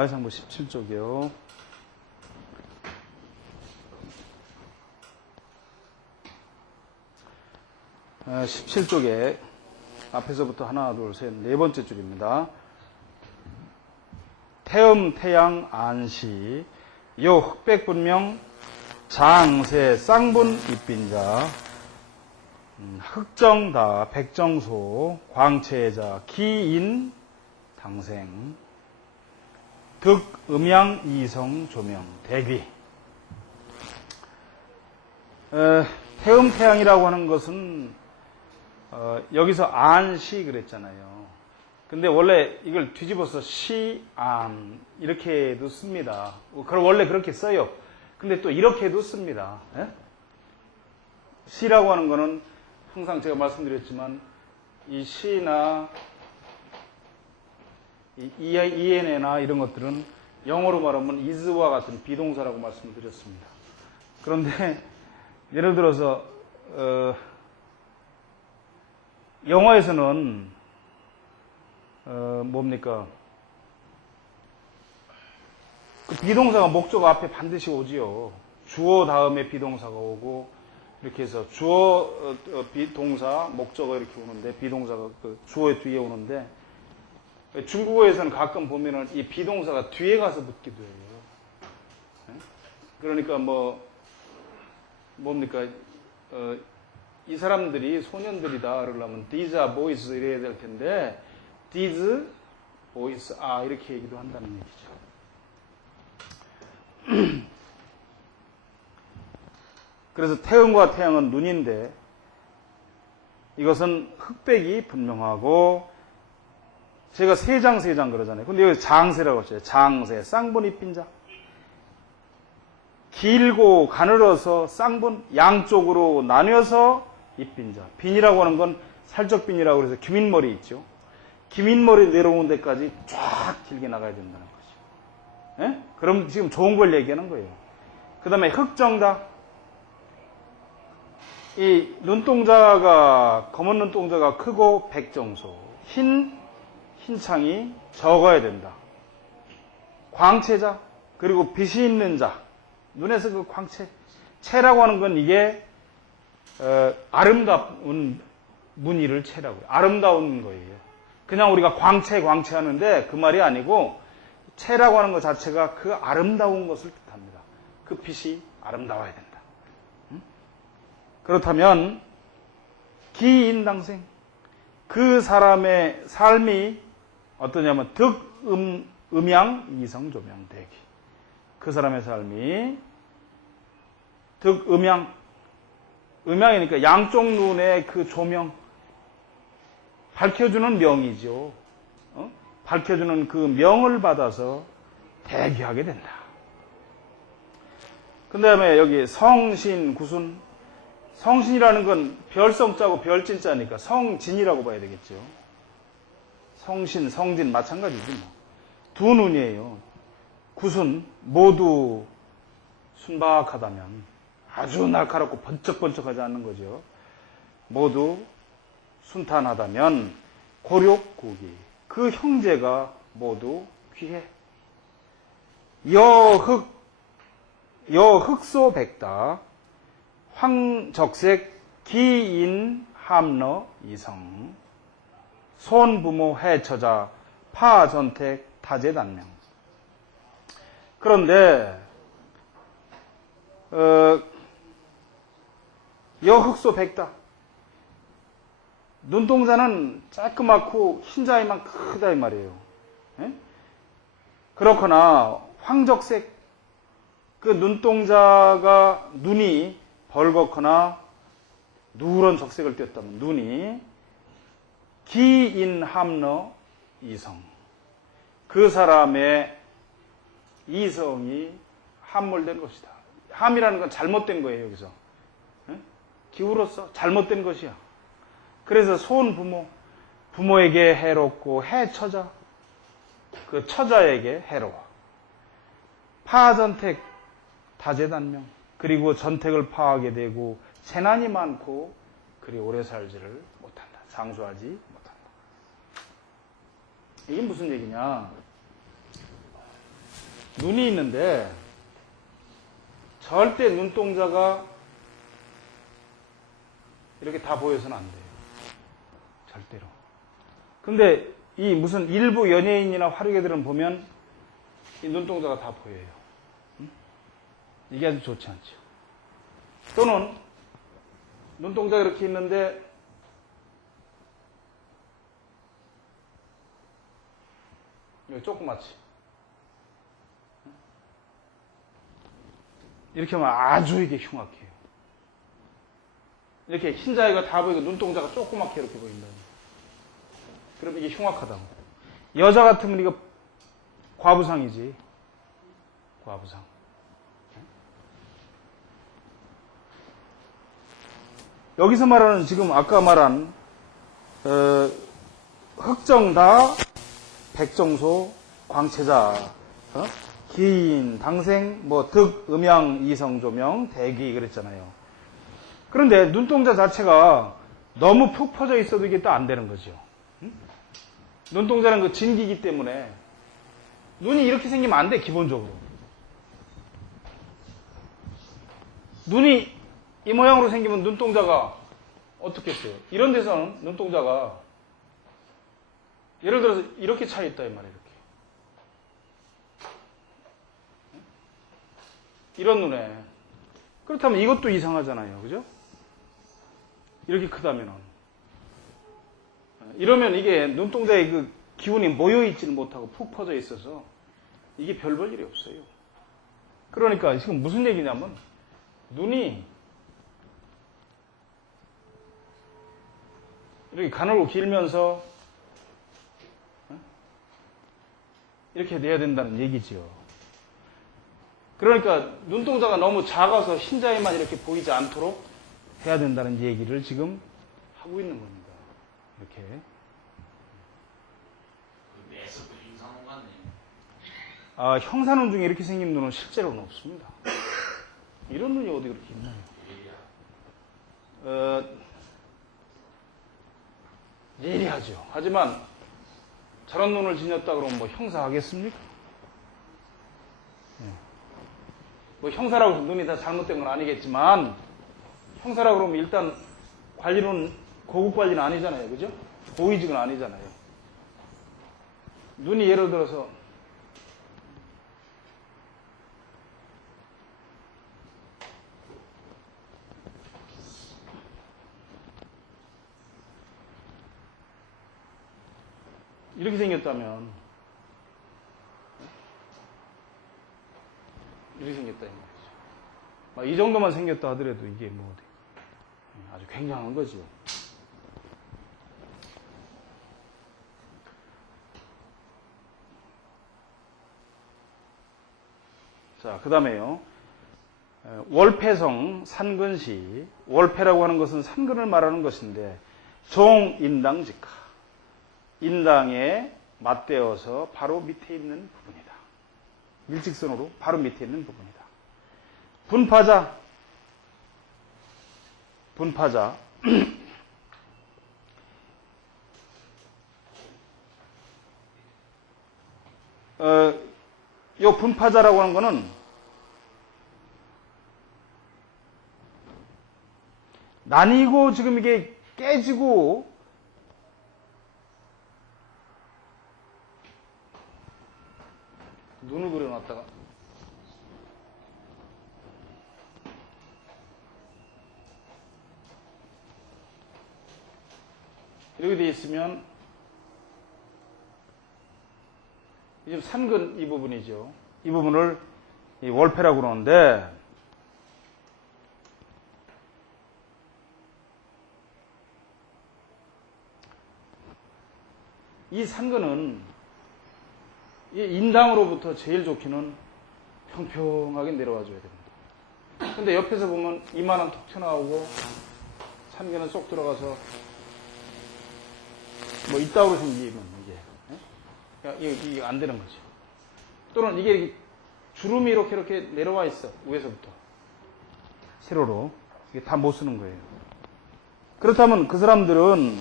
마해상부 17쪽이요. 아, 17쪽에 앞에서부터 하나, 둘, 셋, 네 번째 줄입니다. 태음, 태양, 안시, 요 흑백분명, 장세, 쌍분, 입빈자, 흑정다, 백정소, 광채자, 기인, 당생, 득, 음양, 이성, 조명, 대귀. 태음, 태양이라고 하는 것은 여기서 안시 그랬잖아요. 근데 원래 이걸 뒤집어서 시안 이렇게도 씁니다. 그럼 원래 그렇게 써요. 근데 또 이렇게도 씁니다. 예? 시라고 하는 거는 항상 제가 말씀드렸지만 이 시나 이 ENA나 이런 것들은 영어로 말하면 is와 같은 비동사라고 말씀드렸습니다. 그런데 예를 들어서 영어에서는 뭡니까? 그 비동사가 목적 앞에 반드시 오지요. 주어 다음에 비동사가 오고 이렇게 해서 주어 비동사 목적어 이렇게 오는데 비동사가 그 주어의 뒤에 오는데 중국어에서는 가끔 보면은 이 비동사가 뒤에 가서 붙기도 해요. 그러니까 뭡니까? 이 사람들이 소년들이다 그러려면 these are boys 이래야 될 텐데 these boys are 이렇게 얘기도 한다는 얘기죠. 그래서 태음과 태양은 눈인데 이것은 흑백이 분명하고 제가 세장 그러잖아요. 근데 여기 장세라고 했어요. 장세, 쌍분 입빈자. 길고 가늘어서 쌍분, 양쪽으로 나뉘어서 입빈자. 빈이라고 하는 건 살적빈이라고 해서 귀민머리 있죠. 귀민머리 내려오는 데까지 쫙 길게 나가야 된다는 거죠. 예? 그럼 지금 좋은 걸 얘기하는 거예요. 그 다음에 흑정다. 이 눈동자가, 검은 눈동자가 크고 백정소. 흰 창이 적어야 된다. 광채자. 그리고 빛이 있는 자. 눈에서 그 광채. 채라고 하는 건 이게 아름다운 무늬를 채라고요. 아름다운 거예요. 그냥 우리가 광채 하는데 그 말이 아니고 채라고 하는 것 자체가 그 아름다운 것을 뜻합니다. 그 빛이 아름다워야 된다. 그렇다면 기인당생 그 사람의 삶이 어떠냐면 득, 음양, 이성, 조명, 대기. 그 사람의 삶이 득, 음양이니까 양쪽 눈의 그 조명, 밝혀주는 명이죠. 밝혀주는 그 명을 받아서 대기하게 된다. 그 다음에 여기 성신, 구순. 성신이라는 건 별성자고 별진자니까 성진이라고 봐야 되겠죠. 성신, 성진 마찬가지지 뭐. 두 눈이에요. 구순, 모두 순박하다면 아주 날카롭고 번쩍번쩍하지 않는 거죠. 모두 순탄하다면 고력구기 그 형제가 모두 귀해. 여흑소 백다 황적색 기인 함러 이성 손부모 해처자 파전택 타제단명. 그런데 여흑소 백다 눈동자는 조그맣고 흰자위만 크다 이 말이에요. 예? 그렇거나 황적색 그 눈동자가 눈이 벌겋거나 누런 적색을 띄었다면 눈이 기인함러 이성 그 사람의 이성이 함몰된 것이다. 함이라는 건 잘못된 거예요. 여기서 기울었어 잘못된 것이야. 그래서 손부모 부모에게 해롭고 해처자 그 처자에게 해로워. 파전택 다재단명 그리고 전택을 파하게 되고 재난이 많고 그리 오래 살지를 못한다. 장수하지 못한다. 이게 무슨 얘기냐? 눈이 있는데 절대 눈동자가 이렇게 다 보여서는 안 돼요. 절대로. 근데 이 무슨 일부 연예인이나 화려계들은 보면 이 눈동자가 다 보여요. 이게 아주 좋지 않죠. 또는 눈동자가 이렇게 있는데 여기 조그맣지. 이렇게 하면 아주 이게 흉악해요. 이렇게 흰자위가 다 보이고 눈동자가 조그맣게 이렇게 보인다. 그러면 이게 흉악하다고. 여자 같으면 이거 과부상이지. 과부상. 여기서 말하는 지금 아까 말한 흑정다, 백정소, 광채자, 기인, 당생, 득, 음양, 이성, 조명, 대귀 그랬잖아요. 그런데 눈동자 자체가 너무 푹 퍼져 있어도 이게 또 안 되는 거죠. 눈동자는 그 진기이기 때문에 눈이 이렇게 생기면 안 돼, 기본적으로. 눈이 이 모양으로 생기면 눈동자가 어떻게 했어요? 이런 데서는 눈동자가 예를 들어서 이렇게 차 있다, 이 말이에요. 이렇게. 이런 눈에. 그렇다면 이것도 이상하잖아요. 그죠? 이렇게 크다면은. 이러면 이게 눈동자에 그 기운이 모여있지는 못하고 푹 퍼져 있어서 이게 별 볼 일이 없어요. 그러니까 지금 무슨 얘기냐면 눈이 이렇게 가늘고 길면서 이렇게 내야 된다는 얘기지요. 그러니까 눈동자가 너무 작아서 흰자위만 이렇게 보이지 않도록 해야 된다는 얘기를 지금 하고 있는 겁니다. 이렇게. 내에서도 형사눈 같네요. 형사눈 중에 이렇게 생긴 눈은 실제로는 없습니다. 이런 눈이 어디 그렇게 있나요? 예리하죠. 하지만 저런 눈을 지녔다 그러면 뭐 형사하겠습니까? 형사라고 해서 눈이 다 잘못된 건 아니겠지만 형사라고 그러면 일단 관리는 고급 관리는 아니잖아요. 그죠? 고위직은 아니잖아요. 눈이 예를 들어서 이렇게 생겼다면 이렇게 생겼다 이 말이죠. 이 정도만 생겼다 하더라도 이게 뭐 아주 굉장한 거죠. 자, 그 다음에요. 월패성 산근시. 월패라고 하는 것은 산근을 말하는 것인데 종인당직하. 인당에 맞대어서 바로 밑에 있는 부분이다. 일직선으로 바로 밑에 있는 부분이다. 분파자. 분파자. 요 분파자라고 하는 거는 나뉘고 지금 이게 깨지고 눈을 그려놨다가 이렇게 돼 있으면 지금 산근 이 부분이죠. 이 부분을 이 월패라고 그러는데 이 산근은 이 인당으로부터 제일 좋기는 평평하게 내려와 줘야 됩니다. 근데 옆에서 보면 이만한 톡 튀어나오고 산근은 쏙 들어가서 뭐 이따구로 생기면 이게 안 되는 거죠. 또는 이게 주름이 이렇게 내려와 있어. 위에서부터 세로로. 이게 다 못 쓰는 거예요. 그렇다면 그 사람들은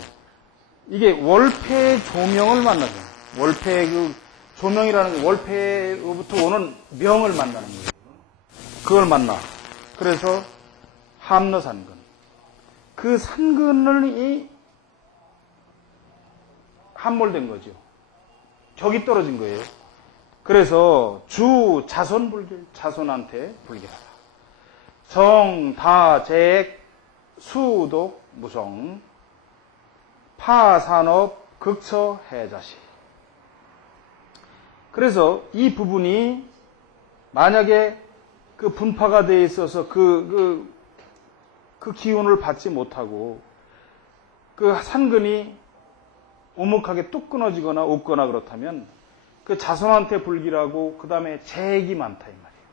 이게 월패 조명을 만나죠. 월패 그 조명이라는 게 월패로부터 오는 명을 만나는 거예요. 그걸 만나. 그래서 함너산근. 그 산근이 함몰된 거죠. 격이 떨어진 거예요. 그래서 주 자손불길, 자손한테 불길하다. 정, 다, 재액, 수독, 무성, 파, 산업, 극처, 해자시. 그래서 이 부분이 만약에 그 분파가 돼 있어서 그 기운을 받지 못하고 그 산근이 오목하게 뚝 끊어지거나 없거나 그렇다면 그 자손한테 불길하고 그 다음에 재액이 많다 이 말이에요.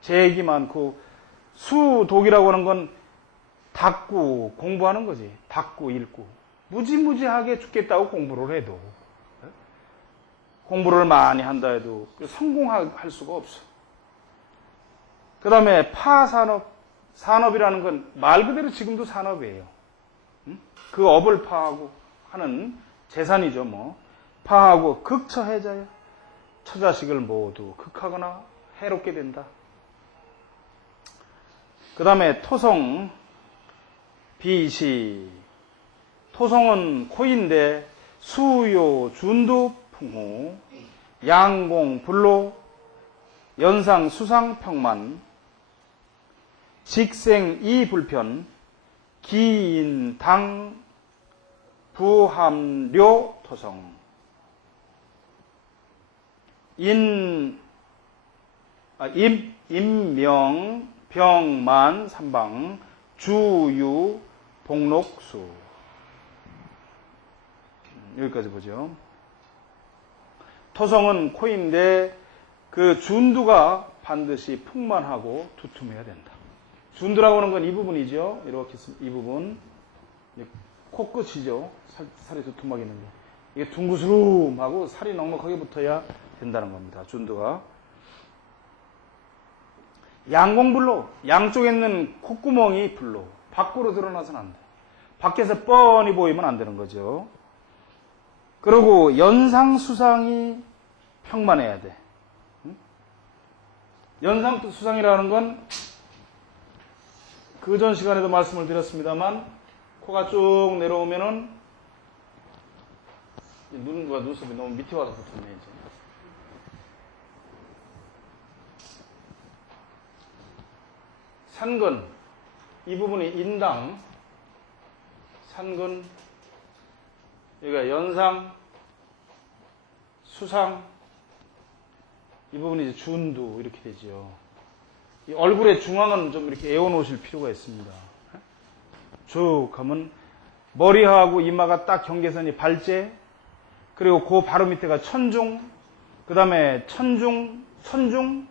재액이 많고 수독이라고 하는 건 닦고 공부하는 거지. 닦고 읽고 무지무지하게 죽겠다고 공부를 해도 공부를 많이 한다 해도 성공할 수가 없어. 그 다음에 파산업, 산업이라는 건 말 그대로 지금도 산업이에요. 그 업을 파하고 하는 재산이죠, 뭐. 파하고 극처해자야. 처자식을 모두 극하거나 해롭게 된다. 그 다음에 토성, 비시. 토성은 코인데 수요, 준두, 풍후, 양공, 불로, 연상, 수상, 평만, 직생, 이불편, 기인, 당, 부함료, 토성. 임명, 병만, 삼방, 주유, 복록수. 여기까지 보죠. 토성은 코인데 그 준두가 반드시 풍만하고 두툼해야 된다. 준두라고 하는 건 이 부분이죠. 이렇게 이 부분. 코끝이죠. 살이 두툼하게 있는 거. 이게 둥그스름하고 살이 넉넉하게 붙어야 된다는 겁니다. 준두가. 양공불로. 양쪽에 있는 콧구멍이 불로. 밖으로 드러나서는 안 돼. 밖에서 뻔히 보이면 안 되는 거죠. 그리고 연상수상이 평만해야 돼. 연상수상이라는 건 그 전 시간에도 말씀을 드렸습니다만 코가 쭉 내려오면은 눈과 눈썹이 너무 밑에 와서 붙었네 이제. 산근 이 부분이 인당 산근 여기가 연상 수상 이 부분이 이제 준두 이렇게 되죠. 이 얼굴의 중앙은 좀 이렇게 에워놓으실 필요가 있습니다. 쭉 하면 머리하고 이마가 딱 경계선이 발제, 그리고 그 바로 밑에가 천중, 그 다음에 천중, 천정,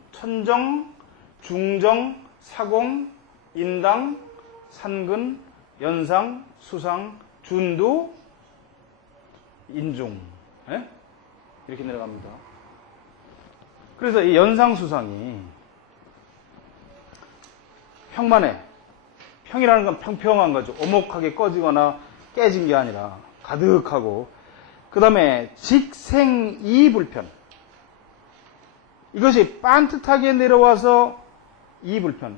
중정, 사공, 인당, 산근, 연상, 수상, 준두, 인중. 이렇게 내려갑니다. 그래서 이 연상수상이 평만해. 평이라는 건 평평한 거죠. 오목하게 꺼지거나 깨진 게 아니라 가득하고. 그 다음에 직생이불편. 이것이 반듯하게 내려와서 이불편.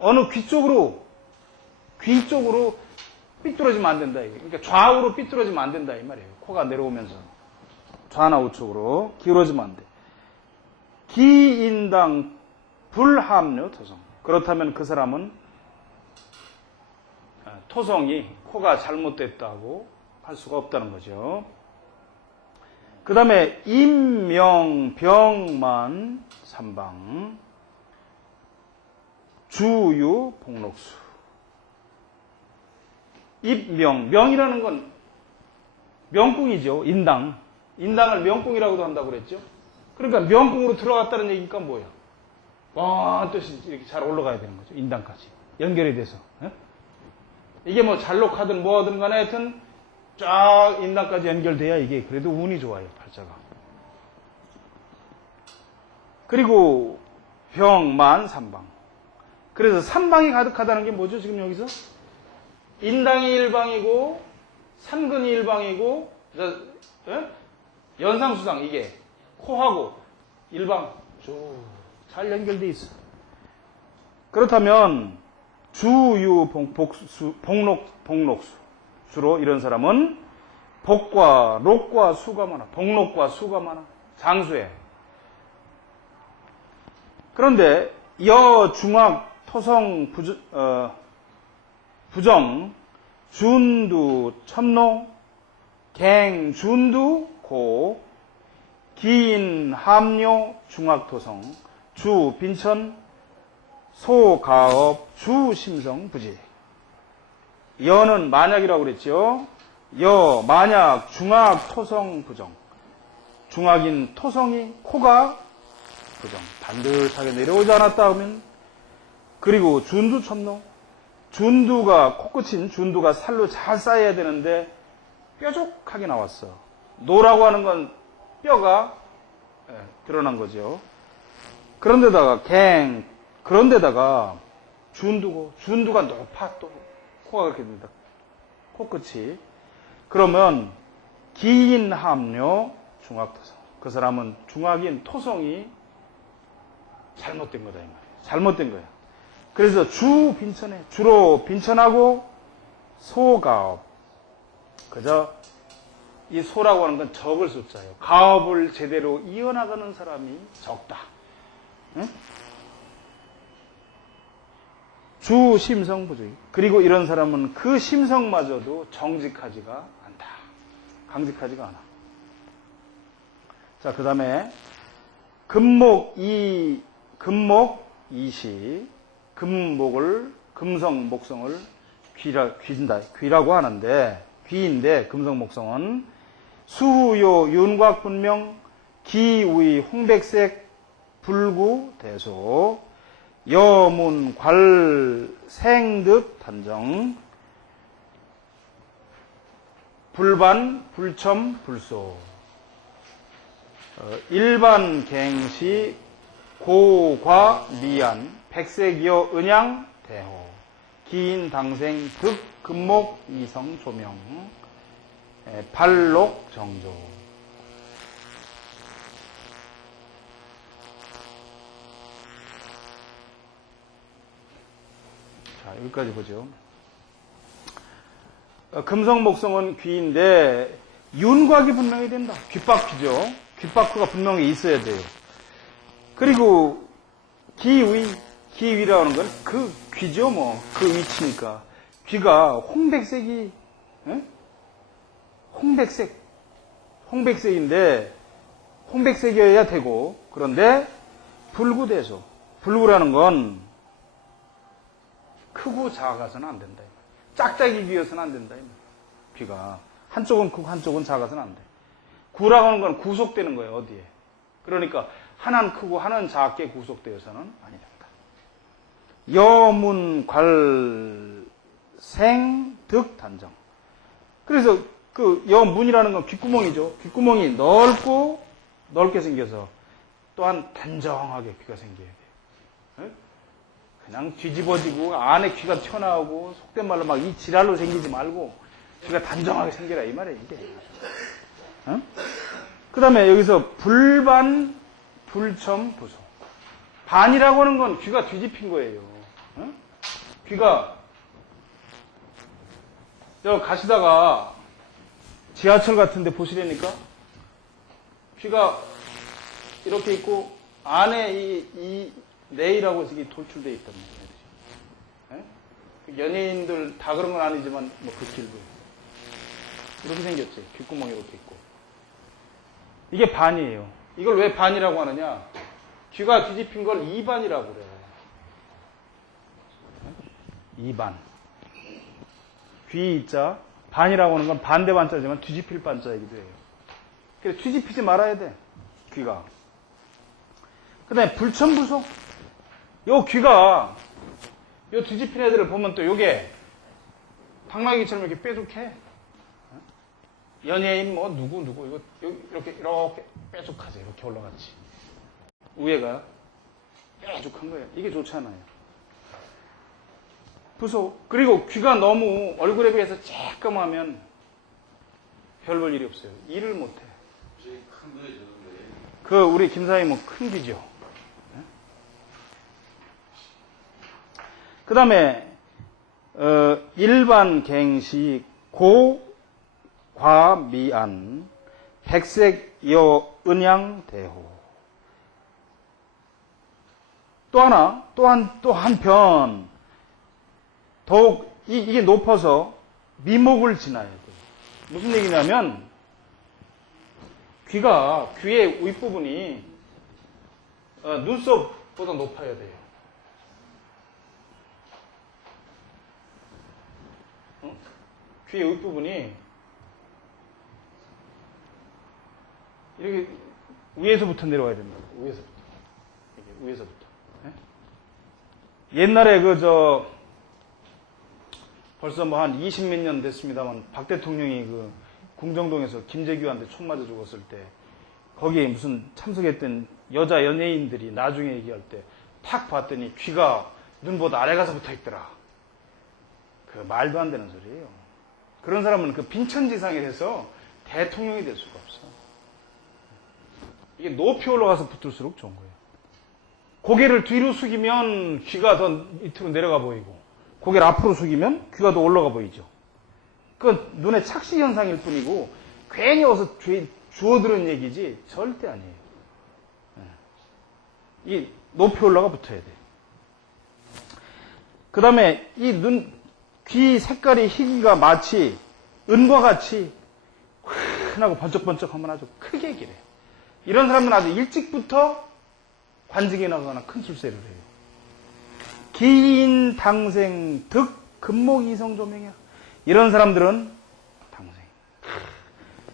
어느 귀 쪽으로 삐뚤어지면 안 된다. 그러니까 좌우로 삐뚤어지면 안 된다. 이 말이에요. 코가 내려오면서. 좌나 우측으로 기울어지면 안 돼. 기인당 불합류 토성. 그렇다면 그 사람은 토성이 코가 잘못됐다고 할 수가 없다는 거죠. 그 다음에 임명, 병만, 삼방, 주유, 복록수. 입명, 명이라는 건 명궁이죠. 인당. 인당을 명궁이라고도 한다고 그랬죠. 그러니까 명궁으로 들어갔다는 얘기니까 뭐야? 뜻이 이렇게 잘 올라가야 되는 거죠. 인당까지. 연결이 돼서. 이게 뭐 잘록하든 뭐하든 간에 하여튼 쫙 인당까지 연결돼야 이게 그래도 운이 좋아요. 팔자가. 그리고 병만, 삼방. 그래서 삼방이 가득하다는 게 뭐죠? 지금 여기서? 인당이 일방이고 산근이 일방이고 연상수상 이게 코하고 일방 쭉 잘 연결돼 있어. 그렇다면 주유 복수 복록수 주로 이런 사람은 복과 록과 수가 많아. 복록과 수가 많아. 장수해. 그런데 여 중학 토성 부정 준두 첨노 갱 준두 고 기인 함료 중학토성 주 빈천 소가업 주 심성 부지. 여는 만약이라고 그랬죠. 여 만약 중학 토성 부정. 중학인 토성이 코가 부정 반듯하게 내려오지 않았다 하면, 그리고 준두 첨노 준두가 코끝인 준두가 살로 잘 쌓여야 되는데 뾰족하게 나왔어. 노라고 하는 건 뼈가 드러난 거죠. 그런데다가 준두고 준두가 높아 또 코가 그렇게 된다. 코끝이. 그러면 기인 함료 중학토성. 그 사람은 중학인 토성이 잘못된 거다 이 말이에요. 잘못된 거야. 그래서 주 빈천에 주로 빈천하고 소가업. 그저 이 소라고 하는 건 적을 숫자예요. 가업을 제대로 이어나가는 사람이 적다. 응? 주 심성부주의. 그리고 이런 사람은 그 심성마저도 정직하지가 않다. 강직하지가 않아. 자, 그 다음에 금목이시. 금목을 금성 목성을 귀라고 하는데, 귀인데 금성 목성은 수요 윤곽 분명 기우의 홍백색 불구 대소 여문 괄 생득 단정 불반 불첨 불소 일반 갱시 고과 미안 백색이여 은양 대호 기인 당생 득 금목 이성 조명 발록 정조. 자, 여기까지 보죠. 금성 목성은 귀인데 윤곽이 분명히 된다. 귓바퀴죠. 귓바퀴가 분명히 있어야 돼요. 그리고 기위라는 건 그 귀죠, 뭐. 그 위치니까. 귀가 홍백색이, 에? 홍백색인데, 홍백색이어야 되고, 그런데, 불구대소. 불구라는 건, 크고 작아서는 안 된다. 짝짝이 귀여서는 안 된다. 귀가. 한쪽은 크고 한쪽은 작아서는 안 돼. 구라고 하는 건 구속되는 거예요, 어디에. 그러니까, 하나는 크고 하나는 작게 구속되어서는 아니 된다. 여문 괄 생 득 단정. 그래서 그 여문이라는 건 귓구멍이죠. 귓구멍이 넓게 생겨서 또한 단정하게 귀가 생겨야 돼. 그냥 뒤집어지고 안에 귀가 튀어나오고 속된 말로 막 이 지랄로 생기지 말고 귀가 단정하게 생겨라 이 말이에요. 이게. 그 다음에 여기서 불반 불첨 부소. 반이라고 하는 건 귀가 뒤집힌 거예요. 귀가 저 가시다가 지하철 같은 데 보시려니까 귀가 이렇게 있고 안에 이 네일하고 이게 돌출되어 있단 말이에요. 연예인들 다 그런 건 아니지만 뭐 그 길도 이렇게 생겼지. 귓구멍이 이렇게 있고. 이게 반이에요. 이걸 왜 반이라고 하느냐? 귀가 뒤집힌 걸 2반이라고 그래요. 2반. 귀 이자 반이라고 하는 건 반대 반자지만 뒤집힐 반자이기도 해요. 그래서 뒤집히지 말아야 돼. 귀가. 그 다음에 불천부속. 요 귀가 요 뒤집힌 애들을 보면 또 요게 당나귀처럼 이렇게 뾰족해. 연예인 뭐 누구 이거 이렇게 뾰족하지. 이렇게 올라갔지. 위에가 뾰족한 거예요. 이게 좋잖아요. 부속. 그리고 귀가 너무 얼굴에 비해서 쬐끔하면 별 볼 일이 없어요. 일을 못해. 큰 거예요, 저런데. 그 우리 김사님은 큰 귀죠. 그 다음에 일반 갱시 고, 과, 미안, 백색, 여, 은양, 대호. 또 하나, 또 한편, 더욱 이게 높아서 미목을 지나야 돼요. 무슨 얘기냐면, 귀의 윗부분이 눈썹보다 높아야 돼요. 귀의 윗부분이 이렇게 위에서부터 내려와야 됩니다. 위에서부터. 예? 옛날에 벌써 뭐 한 20몇 년 됐습니다만 박 대통령이 그 궁정동에서 김재규한테 총 맞아 죽었을 때 거기에 무슨 참석했던 여자 연예인들이 나중에 얘기할 때 탁 봤더니 귀가 눈보다 아래 가서 붙어 있더라. 그 말도 안 되는 소리예요. 그런 사람은 그 빈천지상에 대해서 대통령이 될 수가 없어. 이게 높이 올라가서 붙을수록 좋은 거예요. 고개를 뒤로 숙이면 귀가 더 밑으로 내려가 보이고, 고개를 앞으로 숙이면 귀가 더 올라가 보이죠. 그건 눈의 착시 현상일 뿐이고, 괜히 어서 주워들은 얘기지 절대 아니에요. 이 높이 올라가 붙어야 돼. 그 다음에 귀 색깔이 희기가 마치 은과 같이 환하고 번쩍번쩍하면 아주 크게 기래. 이런 사람들은 아주 일찍부터 관직에 나가거나 큰 출세를 해요. 기인 당생 득 금목 이성 조명이야. 이런 사람들은 당생.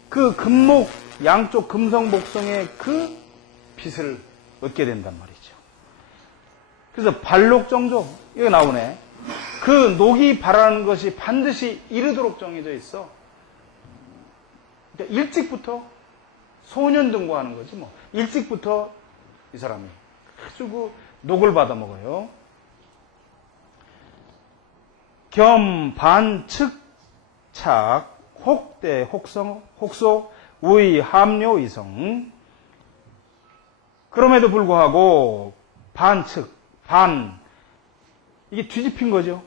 그 금목 양쪽 금성 목성의 그 빛을 얻게 된단 말이죠. 그래서 발록정조 이거 나오네. 그 녹이 바라는 것이 반드시 이르도록 정해져 있어. 그러니까 일찍부터 소년등고하는 거지 뭐. 일찍부터 이 사람이 아주 그 녹을 받아 먹어요. 겸, 반, 측, 착, 혹대, 혹성, 혹소, 우의, 함료, 이성. 그럼에도 불구하고 반측, 반 이게 뒤집힌 거죠.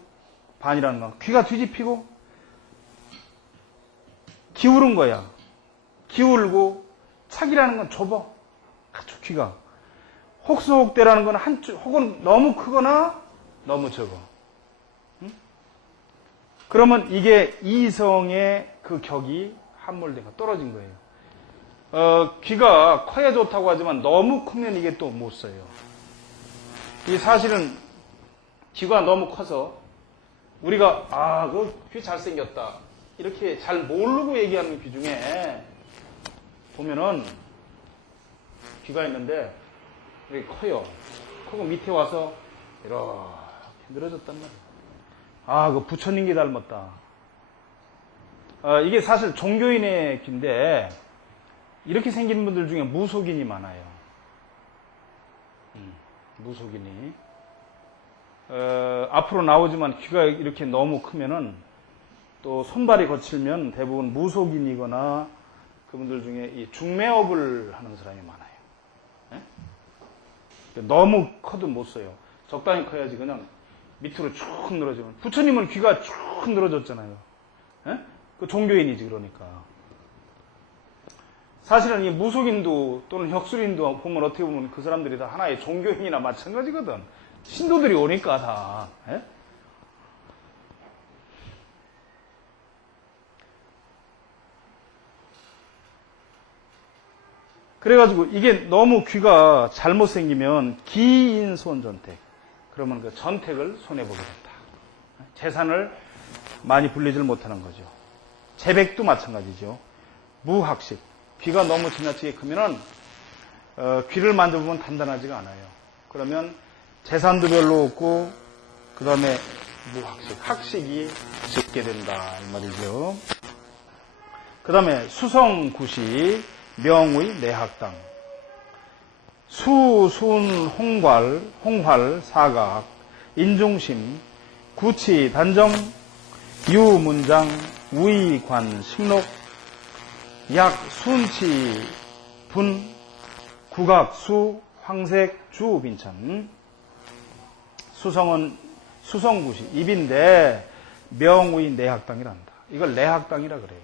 반이라는 건 귀가 뒤집히고 기울은 거야. 기울고 착이라는 건 좁아. 아주 귀가. 혹소혹대라는 건 한쪽 혹은 너무 크거나 너무 적어. 응? 그러면 이게 이성의 그 격이 함몰돼가 떨어진 거예요. 귀가 커야 좋다고 하지만 너무 크면 이게 또 못 써요. 이 사실은 귀가 너무 커서 우리가 그 귀 잘생겼다 이렇게 잘 모르고 얘기하는 귀 중에 보면은 귀가 있는데 이렇게 커요. 크고 밑에 와서 이렇게 늘어졌단 말이에요. 그 부처님 귀 닮았다. 이게 사실 종교인의 귀인데 이렇게 생긴 분들 중에 무속인이 많아요. 무속인이. 앞으로 나오지만 귀가 이렇게 너무 크면은 또 손발이 거칠면 대부분 무속인이거나 그분들 중에 이 중매업을 하는 사람이 많아요. 예? 너무 커도 못 써요. 적당히 커야지 그냥 밑으로 쭉 늘어지면. 부처님은 귀가 쭉 늘어졌잖아요. 예? 그 종교인이지 그러니까. 사실은 이 무속인도 또는 혁술인도 보면 어떻게 보면 그 사람들이 다 하나의 종교인이나 마찬가지거든. 신도들이 오니까 다. 예? 그래가지고 이게 너무 귀가 잘못생기면 기인손전택. 그러면 그 전택을 손해보게 된다. 재산을 많이 불리질 못하는 거죠. 재백도 마찬가지죠. 무학식. 귀가 너무 지나치게 크면은 귀를 만져보면 단단하지가 않아요. 그러면 재산도 별로 없고 그 다음에 무학식, 학식이 적게 된다 이 말이죠. 그 다음에 수성구시, 명의, 내학당, 수순, 홍활, 사각, 인중심, 구치, 단정, 유문장, 우의관, 식록, 약, 순치, 분, 국악, 수, 황색, 주, 빈천. 수성은 수성구시, 입인데 명의 내학당이란다. 이걸 내학당이라 그래요.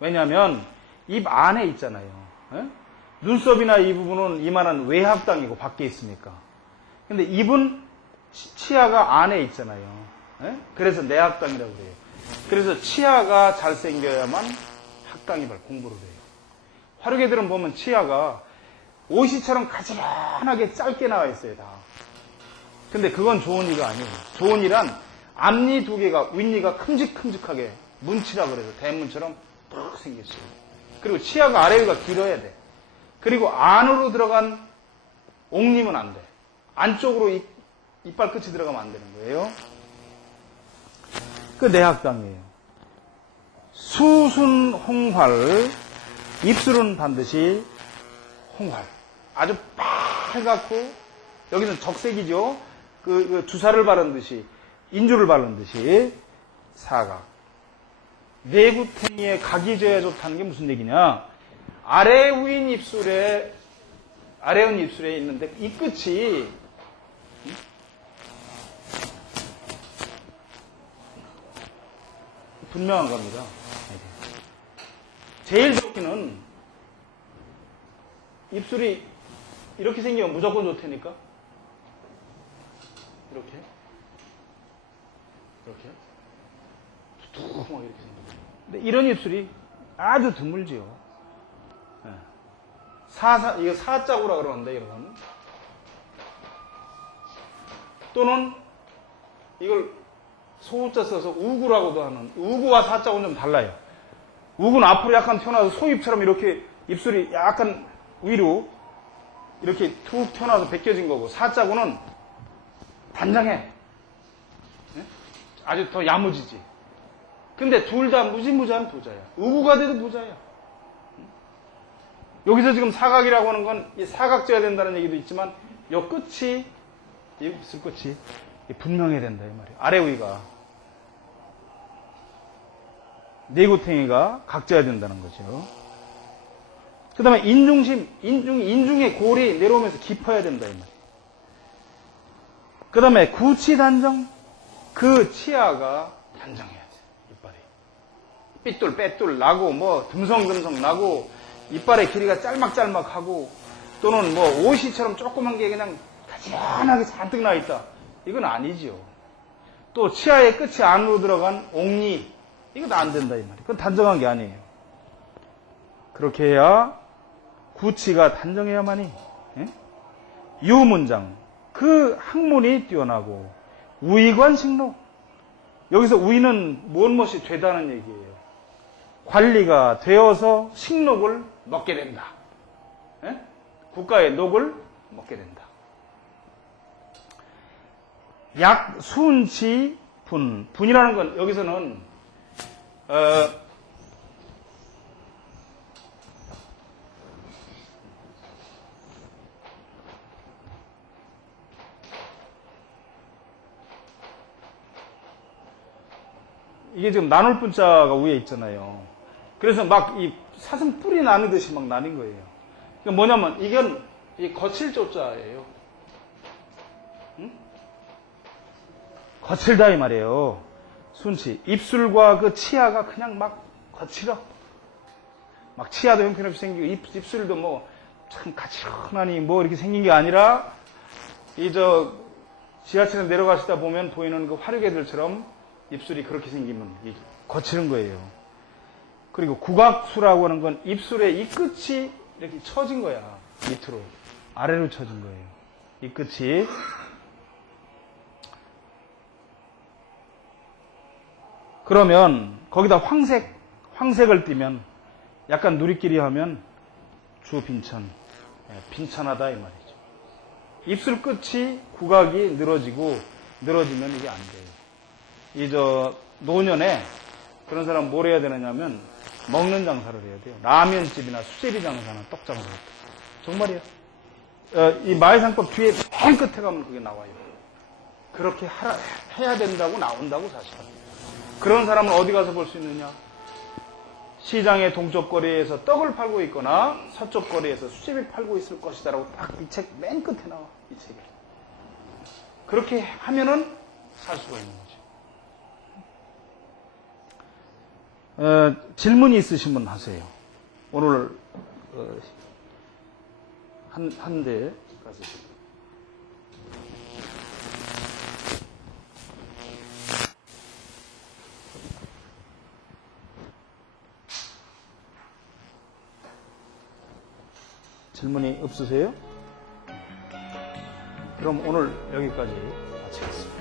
왜냐하면 입 안에 있잖아요. 에? 눈썹이나 이 부분은 이만한 외학당이고 밖에 있으니까. 근데 입은 치아가 안에 있잖아요. 에? 그래서 내학당이라고 그래요. 그래서 치아가 잘생겨야만 학당이 공부를 해요. 화류계들은 보면 치아가 오시처럼 가지런하게 짧게 나와 있어요, 다. 근데 그건 좋은 이가 아니에요. 좋은 이란 앞니 두 개가, 윗니가 큼직큼직하게 문치라 그래서 대문처럼 푹 생겼어요. 그리고 치아가 아래 위가 길어야 돼. 그리고 안으로 들어간 옥님은 안 돼. 안쪽으로 이빨 끝이 들어가면 안 되는 거예요. 그 내학당이에요. 수순 홍활, 입술은 반드시 홍활. 아주 빨갛고, 여기는 적색이죠. 그 주사를 바른 듯이, 인주를 바른 듯이 사각. 내구탱이에 각이 져야 좋다는 게 무슨 얘기냐? 아래 위인 입술에, 아래운 입술에 있는데 이 끝이 분명한 겁니다. 제일 좋기는 입술이 이렇게 생기면 무조건 좋다니까? 이렇게? 이렇게? 두툼하게 이렇게 생깁니다. 근데 이런 입술이 아주 드물지요. 이거 사자구라 그러는데, 여러분. 또는 이걸 소자 써서 우구라고도 하는, 우구와 사자구는 좀 달라요. 우구는 앞으로 약간 튀어나와서 소입처럼 이렇게 입술이 약간 위로 이렇게 툭 튀어나와서 벗겨진 거고, 사자구는 단장해. 아주 더 야무지지. 근데 둘 다 무지무지한 부자야. 우구가 돼도 부자야. 여기서 지금 사각이라고 하는 건 이 사각져야 된다는 얘기도 있지만 이 끝이, 이 입술 끝이 분명해야 된다 이 말이에요. 아래 위가. 내구탱이가 각져야 된다는 거죠. 그 다음에 인중심, 인중의 골이 내려오면서 깊어야 된다 이 말이에요. 그 다음에 구치 단정, 그 치아가 단정해야 돼. 이빨이 삐뚤 빼뚤 나고 뭐 듬성듬성 나고 이빨의 길이가 짤막짤막하고 또는 뭐 오시처럼 조그만 게 그냥 가지런하게 잔뜩 나 있다. 이건 아니지요. 또 치아의 끝이 안으로 들어간 옥니, 이건 안 된다 이 말이에요. 그건 단정한 게 아니에요. 그렇게 해야 구치가 단정해야만이. 예? 유문장, 그 학문이 뛰어나고 우의관식록. 여기서 우의는 무엇이 되다는 얘기예요. 관리가 되어서 식록을 먹게 된다. 예? 국가의 녹을 먹게 된다. 약, 순치, 분. 분이라는 건 여기서는 이게 지금 나눌 분자가 위에 있잖아요. 그래서 막 이 사슴 뿔이 나누듯이 막 나뉜 거예요. 그러니까 뭐냐면 이건 이 거칠 조자예요. 응? 거칠다 이 말이에요. 순치. 입술과 그 치아가 그냥 막 거칠어. 막 치아도 형편없이 생기고 입술도 뭐 참 가지런하니 뭐 이렇게 생긴 게 아니라 지하철에 내려가시다 보면 보이는 그 화류개들처럼 입술이 그렇게 생기면 거칠은 거예요. 그리고 국악수라고 하는 건 입술의 이 끝이 이렇게 처진 거야. 밑으로. 아래로 처진 거예요. 이 끝이. 그러면 거기다 황색을 띠면 약간 누리끼리 하면 주빈천. 빈천하다 이 말이죠. 입술 끝이 국악이 늘어지면 이게 안 돼요. 노년에 그런 사람 뭘 해야 되느냐면 먹는 장사를 해야 돼요. 라면집이나 수제비 장사나 떡 장사. 정말이에요. 이 마의상법 뒤에 맨 끝에 가면 그게 나와요. 그렇게 해야 된다고 나온다고 사실은. 그런 사람은 어디 가서 볼 수 있느냐? 시장의 동쪽 거리에서 떡을 팔고 있거나 서쪽 거리에서 수제비를 팔고 있을 것이다라고 딱 이 책 맨 끝에 나와. 이 책에. 그렇게 하면은 살 수가 있는 거죠. 질문이 있으시면 하세요. 오늘 한 대 가서. 질문이 없으세요? 그럼 오늘 여기까지 마치겠습니다.